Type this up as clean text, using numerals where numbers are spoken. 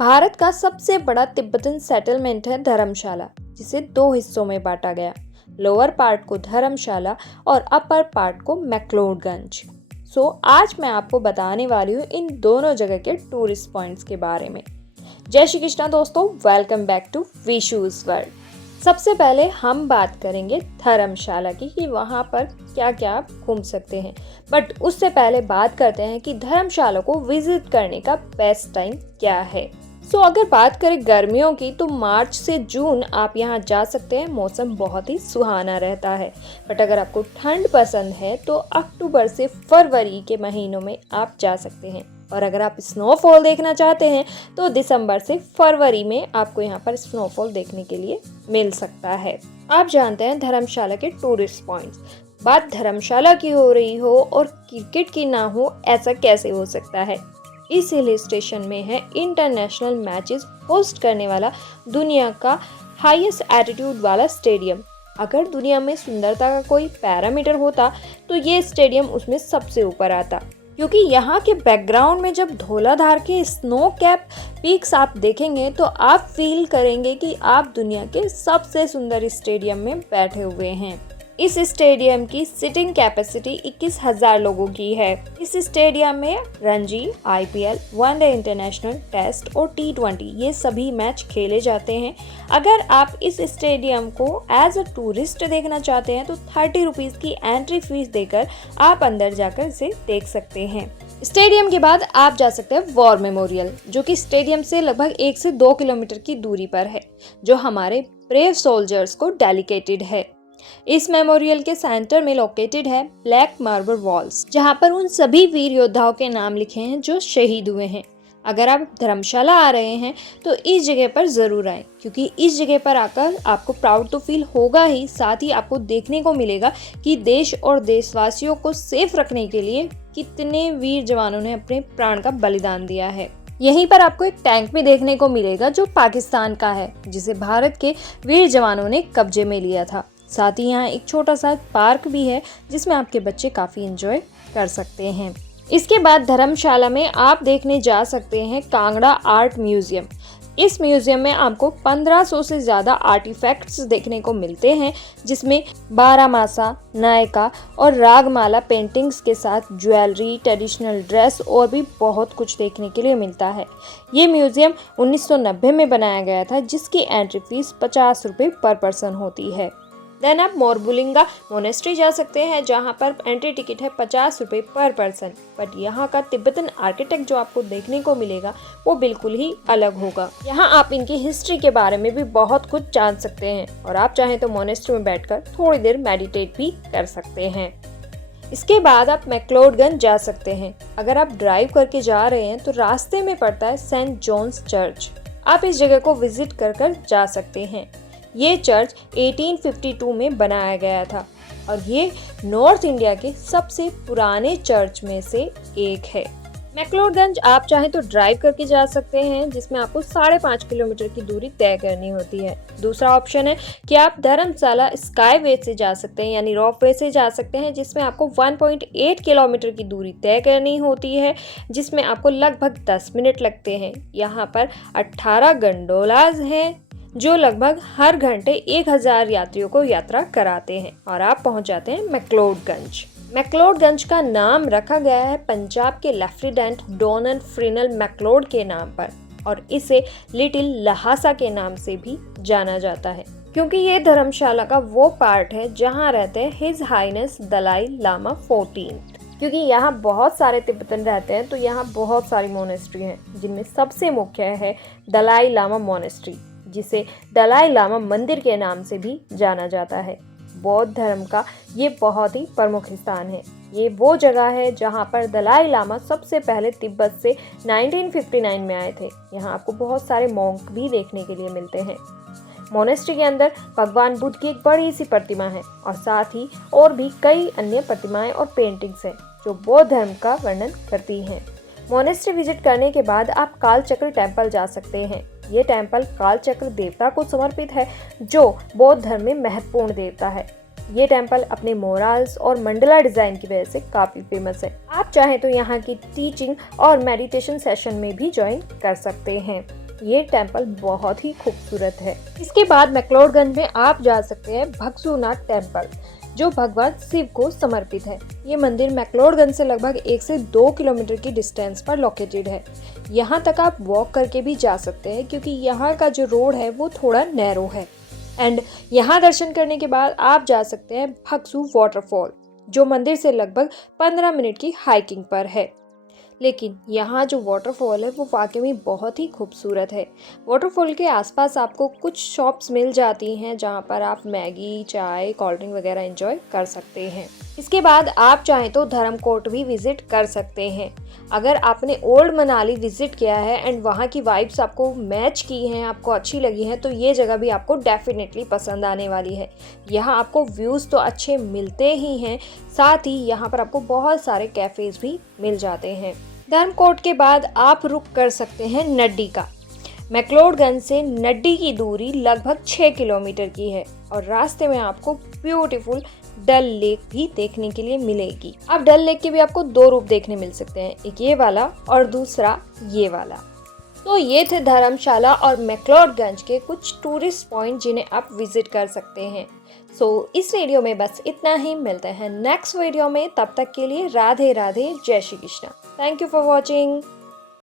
भारत का सबसे बड़ा तिब्बतन सेटलमेंट है धर्मशाला, जिसे दो हिस्सों में बांटा गया। लोअर पार्ट को धर्मशाला और अपर पार्ट को मैक्लोडगंज। आज मैं आपको बताने वाली हूँ इन दोनों जगह के टूरिस्ट पॉइंट्स के बारे में। जय श्री कृष्णा दोस्तों, वेलकम बैक टू विशूज वर्ल्ड। सबसे पहले हम बात करेंगे धर्मशाला की कि वहाँ पर क्या क्या आप घूम सकते हैं। बट उससे पहले बात करते हैं कि धर्मशाला को विजिट करने का बेस्ट टाइम क्या है। अगर बात करें गर्मियों की तो मार्च से जून आप यहाँ जा सकते हैं। मौसम बहुत ही सुहाना रहता है। बट अगर आपको ठंड पसंद है तो अक्टूबर से फरवरी के महीनों में आप जा सकते हैं। और अगर आप स्नोफॉल देखना चाहते हैं तो दिसंबर से फरवरी में आपको यहाँ पर स्नोफॉल देखने के लिए मिल सकता है। आप जानते हैं धर्मशाला के टूरिस्ट पॉइंट्स। बात धर्मशाला की हो रही हो और क्रिकेट की ना हो, ऐसा कैसे हो सकता है। इस हिल स्टेशन में है इंटरनेशनल मैचेस होस्ट करने वाला दुनिया का हाईएस्ट एटीट्यूड वाला स्टेडियम। अगर दुनिया में सुंदरता का कोई पैरामीटर होता तो ये स्टेडियम उसमें सबसे ऊपर आता, क्योंकि यहाँ के बैकग्राउंड में जब धौलाधार के स्नो कैप पीक्स आप देखेंगे तो आप फील करेंगे कि आप दुनिया के सबसे सुंदर स्टेडियम में बैठे हुए हैं। इस स्टेडियम की सिटिंग कैपेसिटी 21,000 लोगों की है। इस स्टेडियम में Ranji, IPL, one day international, test और T20 ये सभी मैच खेले जाते हैं। अगर आप इस स्टेडियम को एज अ टूरिस्ट देखना चाहते हैं तो 30 रुपीज़ की एंट्री फीस देकर आप अंदर जाकर इसे देख सकते हैं। स्टेडियम के बाद आप जा सकते हैं वॉर मेमोरियल, जो कि स्टेडियम से लगभग 1 से 2 किलोमीटर की दूरी पर है, जो हमारे ब्रेव सोल्जर्स को डेडिकेटेड है। इस मेमोरियल के सेंटर में लोकेटेड है ब्लैक मार्बल वॉल्स, जहां पर उन सभी वीर योद्धाओं के नाम लिखे हैं जो शहीद हुए हैं। अगर आप धर्मशाला आ रहे हैं तो इस जगह पर ज़रूर आएं, क्योंकि इस जगह पर आकर आपको प्राउड तो फील होगा ही, साथ ही आपको देखने को मिलेगा कि देश और देशवासियों को सेफ रखने के लिए कितने वीर जवानों ने अपने प्राण का बलिदान दिया है। यहीं पर आपको एक टैंक भी देखने को मिलेगा जो पाकिस्तान का है, जिसे भारत के वीर जवानों ने कब्जे में लिया था। साथ ही यहाँ एक छोटा सा पार्क भी है जिसमें आपके बच्चे काफ़ी एंजॉय कर सकते हैं। इसके बाद धर्मशाला में आप देखने जा सकते हैं कांगड़ा आर्ट म्यूजियम। इस म्यूजियम में आपको 1500 से ज़्यादा आर्टिफैक्ट्स देखने को मिलते हैं, जिसमें बारामासा, नायका और रागमाला पेंटिंग्स के साथ ज्वेलरी, ट्रेडिशनल ड्रेस और भी बहुत कुछ देखने के लिए मिलता है। ये म्यूजियम 1990 में बनाया गया था, जिसकी एंट्री फीस 50 रुपये पर पर्सन होती है। देन आप मोरबुलिंगा मोनेस्ट्री जा सकते हैं, जहां पर एंट्री टिकट है 50 रुपये पर पर्सन। बट यहाँ का तिब्बतन आर्किटेक्ट जो आपको देखने को मिलेगा वो बिल्कुल ही अलग होगा। यहाँ आप इनकी हिस्ट्री के बारे में भी बहुत कुछ जान सकते हैं, और आप चाहें तो मोनेस्ट्री में बैठकर थोड़ी देर मेडिटेट भी कर सकते हैं। इसके बाद आप मैक्लोडगंज जा सकते हैं। अगर आप ड्राइव करके जा रहे हैं तो रास्ते में पड़ता है सेंट जॉन्स चर्च। आप इस जगह को विजिट कर जा सकते हैं। ये चर्च 1852 में बनाया गया था और ये नॉर्थ इंडिया के सबसे पुराने चर्च में से एक है। मैक्लोडगंज आप चाहें तो ड्राइव करके जा सकते हैं, जिसमें आपको 5.5 किलोमीटर की दूरी तय करनी होती है। दूसरा ऑप्शन है कि आप धर्मशाला स्काई वे से जा सकते हैं, यानी रॉप वे से जा सकते हैं, जिसमें आपको 1.8 किलोमीटर की दूरी तय करनी होती है, जिसमें आपको लगभग 10 मिनट लगते हैं। यहाँ पर 18 गंडोलाज हैं जो लगभग हर घंटे 1000 यात्रियों को यात्रा कराते हैं, और आप पहुंच जाते हैं मैक्लोडगंज। मैक्लोडगंज का नाम रखा गया है पंजाब के लेफ्टिनेंट डोनन फ्रिनल मैक्लोड के नाम पर, और इसे लिटिल लहासा के नाम से भी जाना जाता है, क्योंकि ये धर्मशाला का वो पार्ट है जहां रहते हैं हिज हाइनेस दलाई लामा 14। क्योंकि यहाँ बहुत सारे तिब्बतन रहते हैं तो यहाँ बहुत सारी मोनेस्ट्री हैं, जिनमें सबसे मुख्य है दलाई लामा मोनेस्ट्री, जिसे दलाई लामा मंदिर के नाम से भी जाना जाता है। बौद्ध धर्म का ये बहुत ही प्रमुख स्थान है। ये वो जगह है जहाँ पर दलाई लामा सबसे पहले तिब्बत से 1959 में आए थे। यहाँ आपको बहुत सारे मॉन्क भी देखने के लिए मिलते हैं। मोनेस्ट्री के अंदर भगवान बुद्ध की एक बड़ी सी प्रतिमा है, और साथ ही और भी कई अन्य प्रतिमाएं और पेंटिंग्स हैं जो बौद्ध धर्म का वर्णन करती हैं। मोनेस्ट्री विजिट करने के बाद आप कालचक्र टेम्पल जा सकते हैं। ये टेम्पल कालचक्र देवता को समर्पित है, जो बौद्ध धर्म में महत्वपूर्ण देवता है। ये टेम्पल अपने मोराल्स और मंडला डिजाइन की वजह से काफी फेमस है। आप चाहें तो यहाँ की टीचिंग और मेडिटेशन सेशन में भी ज्वाइन कर सकते हैं। ये टेम्पल बहुत ही खूबसूरत है। इसके बाद मैक्लोडगंज में आप जा सकते हैं भगसूनाथ टेम्पल, जो भगवान शिव को समर्पित है। ये मंदिर मैक्लोडगंज से लगभग 1 से 2 किलोमीटर की डिस्टेंस पर लोकेटेड है। यहाँ तक आप वॉक करके भी जा सकते हैं, क्योंकि यहाँ का जो रोड है वो थोड़ा नैरो है। एंड यहाँ दर्शन करने के बाद आप जा सकते हैं भगसू वाटरफॉल, जो मंदिर से लगभग 15 मिनट की हाइकिंग पर है। लेकिन यहाँ जो वाटरफॉल है वो वाकई में बहुत ही खूबसूरत है। वाटरफॉल के आसपास आपको कुछ शॉप्स मिल जाती हैं, जहाँ पर आप मैगी, चाय, कोल्ड ड्रिंक वगैरह एंजॉय कर सकते हैं। इसके बाद आप चाहें तो धर्मकोट भी विजिट कर सकते हैं। अगर आपने ओल्ड मनाली विजिट किया है एंड वहाँ की वाइब्स आपको मैच की हैं, आपको अच्छी लगी हैं, तो ये जगह भी आपको डेफिनेटली पसंद आने वाली है। यहाँ आपको व्यूज़ तो अच्छे मिलते ही हैं, साथ ही यहाँ पर आपको बहुत सारे कैफ़ेज़ भी मिल जाते हैं। धर्मकोट के बाद आप रुक कर सकते हैं नड्डी का। मैक्लोडगंज से नड्डी की दूरी लगभग 6 किलोमीटर की है और रास्ते में आपको ब्यूटीफुल डल लेक भी देखने के लिए मिलेगी। अब डल लेक के भी आपको 2 रूप देखने मिल सकते हैं, एक ये वाला और दूसरा ये वाला। तो ये थे धर्मशाला और मैक्लोडगंज के कुछ टूरिस्ट पॉइंट जिन्हें आप विजिट कर सकते हैं। इस वीडियो में बस इतना ही। मिलते हैं नेक्स्ट वीडियो में, तब तक के लिए राधे राधे, जय Shri Krishna. Thank you for watching.